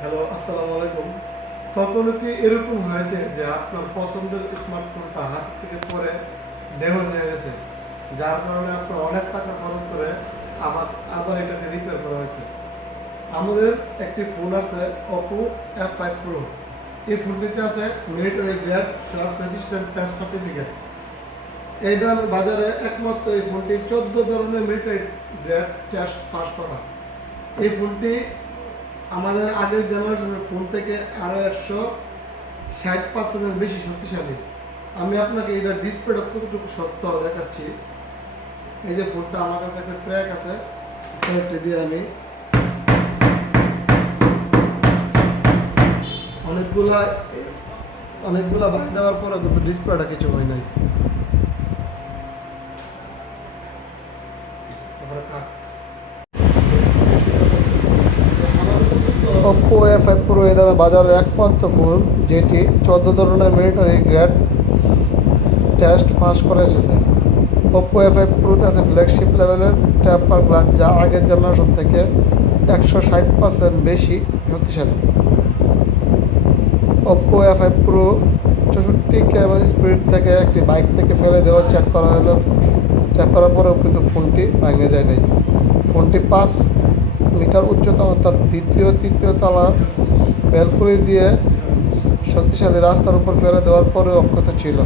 Hello, আসসালামু আলাইকুম। কখনো কি এরকম হয়েছে যে আপনার পছন্দের স্মার্টফোনটা হাত থেকে পড়ে ড্যামেজ হয়ে গেছে, যার কারণে আপনার অনেক টাকা খরচ করে আবার আবার এটাকে রিপেয়ার করা হয়েছে? আমাদের একটি ফোন আছে, Oppo F5 Pro। এই ফোনটিতে আছে মিলিটারি গ্রেড শক রেজিস্ট্যান্ট টাচ সার্টিফিকেট। এই দামে বাজারে একমাত্র এই ফোনটি 14 ধরনের মিলিটারি গ্রেড টেস্ট পাস করা। এই ফোনটি আমাদের আগের জেনারেশনের ফোন থেকে আরও 160% বেশি শক্তিশালী। আমি আপনাকে এটা ডিসপ্লেটা কতটুকু সত্য দেখাচ্ছি। এই যে ফোনটা আমার কাছে একটা ট্র্যাক আছে, ট্র্যাকটি দিয়ে আমি অনেকগুলা অনেকগুলা বাড়ি দেওয়ার পরে কিন্তু ডিসপ্লেটা কিছু হয় নাই। Oppo A5 Pro এই দামে বাজারে একমাত্র ফোন যেটি 14 ধরনের মিলিটারি গ্রেড টেস্ট পাস করে এসেছে। Oppo A5 Proতে আছে ফ্ল্যাগশিপ লেভেলের টেম্পার গ্লাস, যা আগের জেনারেশন থেকে 160% বেশি শক্তিশালী। Oppo A5 Pro 64 কিমি স্পিড থেকে একটি বাইক থেকে ফেলে দেওয়া চেক করার পরেও কিন্তু ফোনটি ভেঙে যায় নাই। ফোনটি 5 মিটার উচ্চতা অর্থাৎ তৃতীয় তলা ব্যালকনি দিয়ে শক্তিশালী রাস্তার উপর ফেলে দেওয়ার পরেও অক্ষত ছিল।